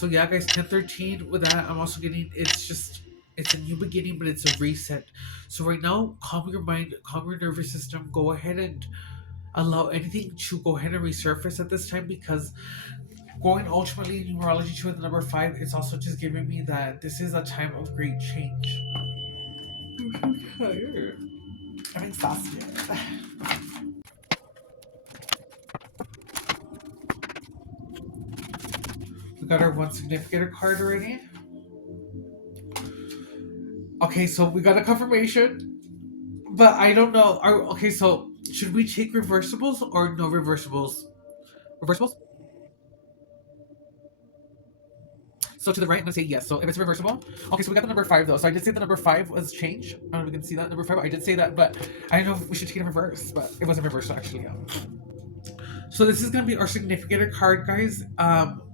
So yeah, guys, 1013 with that, I'm also getting, it's a new beginning, but it's a reset. So right now, calm your mind, calm your nervous system, go ahead and allow anything to go ahead and resurface at this time, because going ultimately in numerology to the number five, it's also just giving me that this is a time of great change. I'm exhausted. We got our one significator card already. Okay, so we got a confirmation, but I don't know. Okay, so should we take reversibles or no reversibles? Reversibles? So to the right, I'm gonna say yes. So if it's reversible, okay. So we got the number five though. So I did say the number five was change. I don't know if we can see that number five. I did say that, but I don't know if we should take it in reverse. But it wasn't reversed actually. Yeah. So this is gonna be our significator card, guys.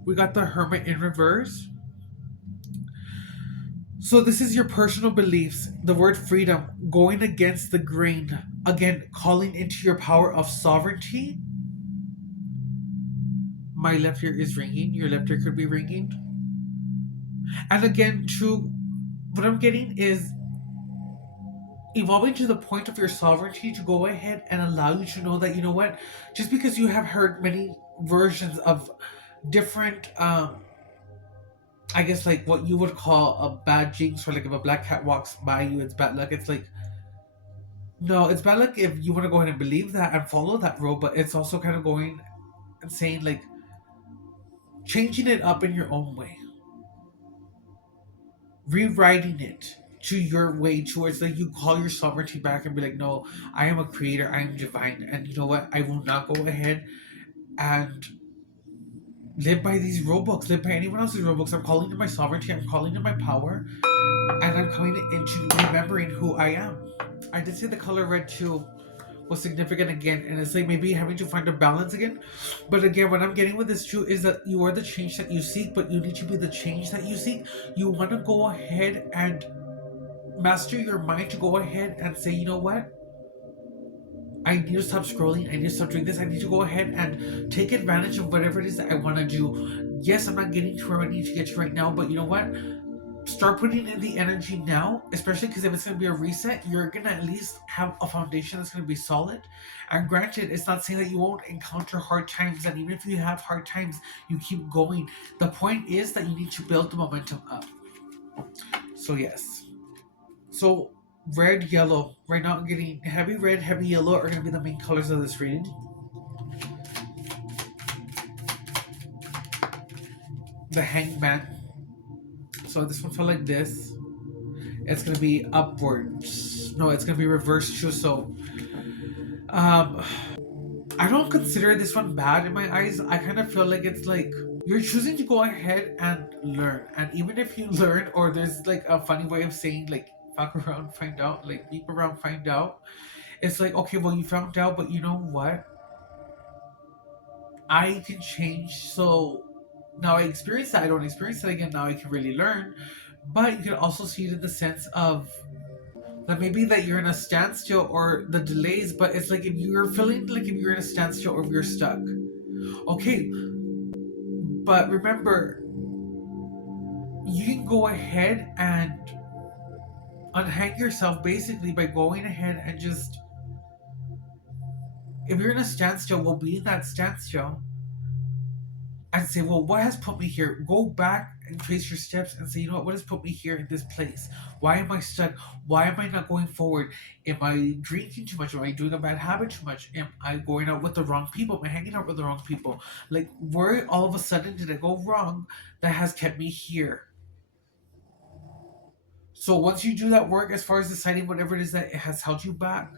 We got the Hermit in reverse. So this is your personal beliefs. The word freedom, going against the grain. Again, calling into your power of sovereignty. My left ear is ringing. Your left ear could be ringing. And again, to what I'm getting is evolving to the point of your sovereignty to go ahead and allow you to know that, you know what, just because you have heard many versions of different I guess like what you would call a bad jinx, or like if a black cat walks by you it's bad luck. It's like, no, it's bad luck if you want to go ahead and believe that and follow that road, but it's also kind of going and saying like changing it up in your own way, rewriting it to your way, towards like you call your sovereignty back and be like, no, I am a creator, I am divine, and you know what, I will not go ahead and live by these rule books, live by anyone else's rule books. I'm calling to my sovereignty, I'm calling to my power, and I'm coming into remembering who I am. I did say the color red too was significant again, and it's like maybe having to find a balance again. But again, what I'm getting with this too is that you are the change that you seek, but you need to be the change that you seek. You want to go ahead and master your mind to go ahead and say, you know what? I need to stop scrolling. I need to stop doing this. I need to go ahead and take advantage of whatever it is that I want to do. Yes, I'm not getting to where I need to get to right now, but you know what? Start putting in the energy now, especially because if it's going to be a reset, you're going to at least have a foundation that's going to be solid. And granted, it's not saying that you won't encounter hard times, and even if you have hard times, you keep going. The point is that you need to build the momentum up. So, yes. So, red, yellow. Right now, I'm getting heavy red, heavy yellow are going to be the main colors of this reading. The hangman. So, this one felt like this. It's going to be upwards. No, it's going to be reversed too. So, um, I don't consider this one bad in my eyes. I kind of feel like it's like you're choosing to go ahead and learn. And even if you learn, or there's like a funny way of saying, like, fuck around, find out, like, beep around, find out. It's like, okay, well, you found out, but you know what? I can change. So now I experience that. I don't experience that again. Now I can really learn. But you can also see it in the sense of that maybe that you're in a standstill or the delays, but it's like if you're feeling like if you're in a standstill or if you're stuck. Okay, but remember, you can go ahead and unhang yourself basically by going ahead and just, if you're in a standstill, we'll be in that standstill and say, well, what has put me here? Go back and trace your steps and say, you know what has put me here in this place? Why am I stuck? Why am I not going forward? Am I drinking too much? Am I doing a bad habit too much? Am I going out with the wrong people? Am I hanging out with the wrong people? Like, where all of a sudden did I go wrong that has kept me here? So once you do that work, as far as deciding whatever it is that it has held you back,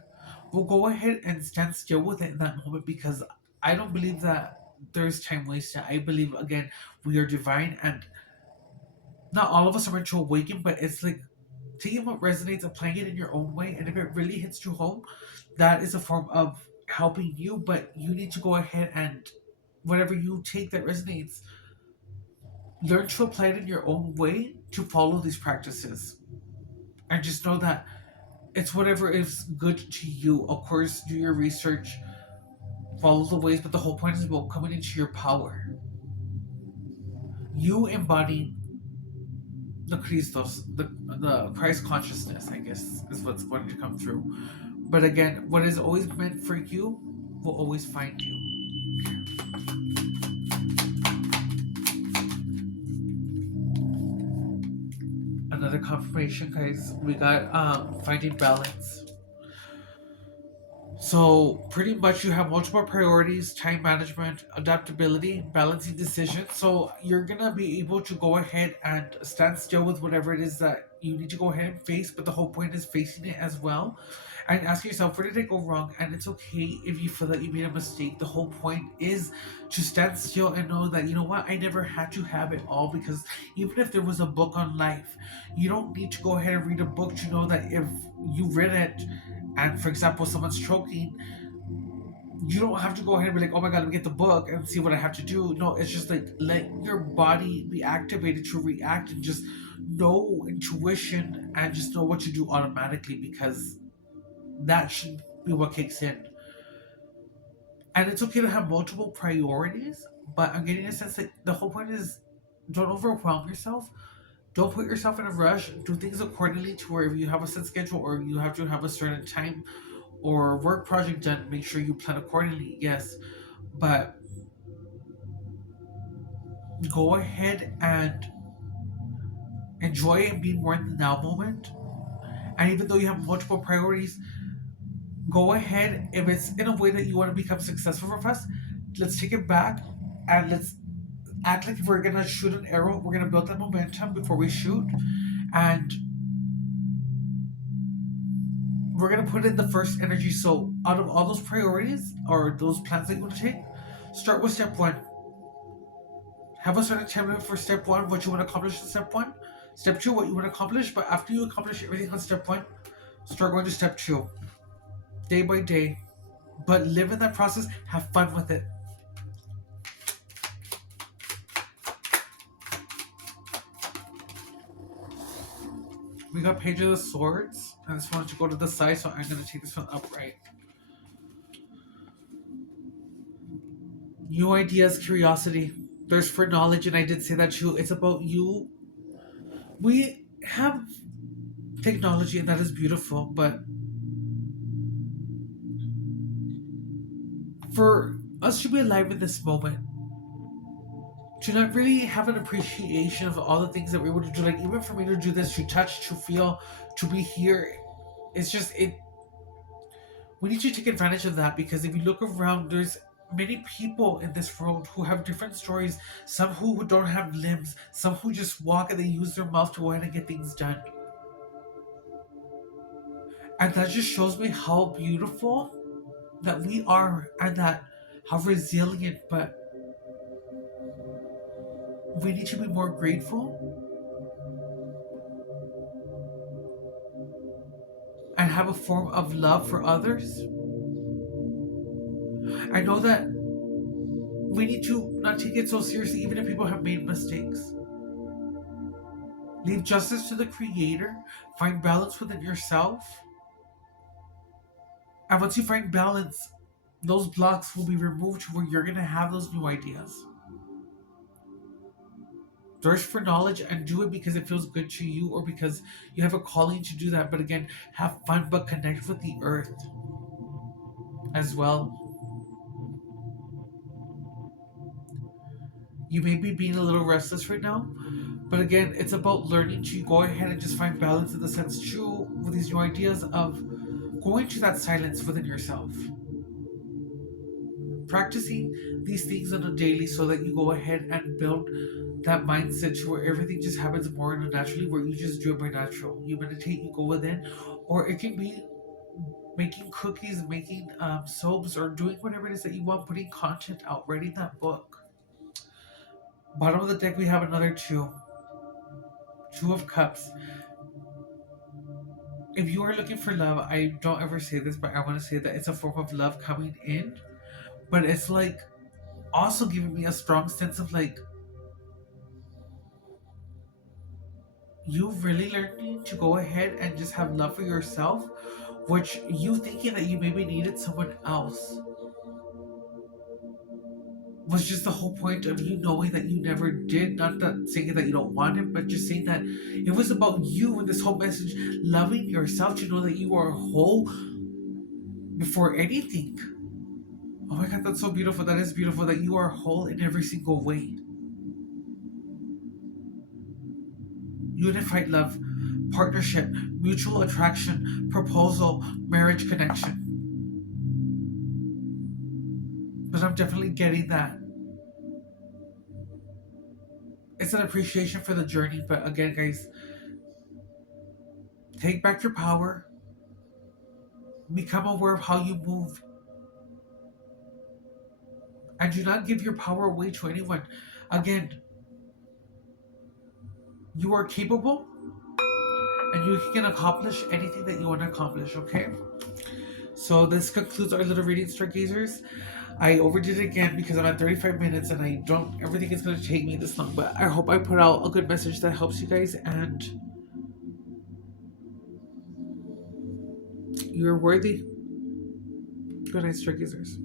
we'll go ahead and stand still with it in that moment, because I don't believe that there's time wasted. I believe, again, we are divine, and not all of us are meant to awaken, but it's like taking what resonates, applying it in your own way, and if it really hits you home, that is a form of helping you. But you need to go ahead and whatever you take that resonates, learn to apply it in your own way to follow these practices, and just know that it's whatever is good to you. Of course, do your research, follow the ways, but the whole point is about coming into your power. you embody the Christos, the Christ consciousness, I guess, is what's going to come through. But again, what is always meant for you will always find you. Another confirmation, guys. We got finding balance. So pretty much you have multiple priorities, time management, adaptability, balancing decisions. So you're gonna be able to go ahead and stand still with whatever it is that you need to go ahead and face, but the whole point is facing it as well. And ask yourself, where did I go wrong? And it's okay if you feel that you made a mistake. The whole point is to stand still and know that, you know what, I never had to have it all, because even if there was a book on life, you don't need to go ahead and read a book to know that if you read it and, for example, someone's choking, you don't have to go ahead and be like, oh my god, let me get the book and see what I have to do. No, it's just like, let your body be activated to react and just know intuition and just know what to do automatically, because that should be what kicks in. And it's okay to have multiple priorities, but I'm getting a sense that the whole point is, don't overwhelm yourself. Don't put yourself in a rush. Do things accordingly to where if you have a set schedule or you have to have a certain time or work project done, make sure you plan accordingly, yes. But go ahead and enjoy and be more in the now moment. And even though you have multiple priorities, go ahead, if it's in a way that you want to become successful for us, let's take it back and let's act like we're gonna shoot an arrow. We're gonna build that momentum before we shoot, and we're gonna put in the first energy. So out of all those priorities or those plans that you want to take, start with step one. Have a certain time limit for step one, what you want to accomplish in step one. Step two, what you want to accomplish. But after you accomplish everything on step one, start going to step two, day by day. But live in that process. Have fun with it. We got Page of the Swords. I just wanted to go to the side, so I'm going to take this one upright. New ideas, curiosity. There's for knowledge, and I did say that too. It's about you. We have technology, and that is beautiful, but for us to be alive in this moment, to not really have an appreciation of all the things that we're able to do, like even for me to do this, to touch, to feel, to be here, it's just it. We need to take advantage of that, because if you look around, there's many people in this world who have different stories. Some who don't have limbs, some who just walk and they use their mouth to go ahead and get things done. And that just shows me how beautiful that we are, and that how resilient, but we need to be more grateful and have a form of love for others. I know that we need to not take it so seriously, even if people have made mistakes. Leave justice to the Creator, find balance within yourself, and once you find balance, those blocks will be removed to where you're going to have those new ideas. Thirst for knowledge and do it because it feels good to you or because you have a calling to do that. But again, have fun but connect with the earth as well. You may be being a little restless right now, but again, it's about learning to go ahead and just find balance in the sense too with these new ideas of going to that silence within yourself. Practicing these things on a daily so that you go ahead and build that mindset to where everything just happens more naturally, where you just do it by natural. You meditate, you go within, or it can be making cookies, making soaps, or doing whatever it is that you want, putting content out, writing that book. Bottom of the deck, we have another two. Two of Cups. If you are looking for love, I don't ever say this, but I want to say that it's a form of love coming in. But it's like also giving me a strong sense of like, you really learning to go ahead and just have love for yourself, which you thinking that you maybe needed someone else. was just the whole point of you knowing that you never did. Not that saying that you don't want it, but just saying that it was about you and this whole message, loving yourself to know that you are whole before anything. Oh my god, that's so beautiful. That is beautiful that you are whole in every single way. Unified love, partnership, mutual attraction, proposal, marriage connection. But I'm definitely getting that. It's an appreciation for the journey, but again, guys, take back your power, become aware of how you move, and do not give your power away to anyone. Again, you are capable and you can accomplish anything that you want to accomplish, okay? So this concludes our little reading, stargazers. I overdid it again because I'm at 35 minutes and I don't everything is gonna take me this long, but I hope I put out a good message that helps you guys, and you're worthy. Good night, stargazers.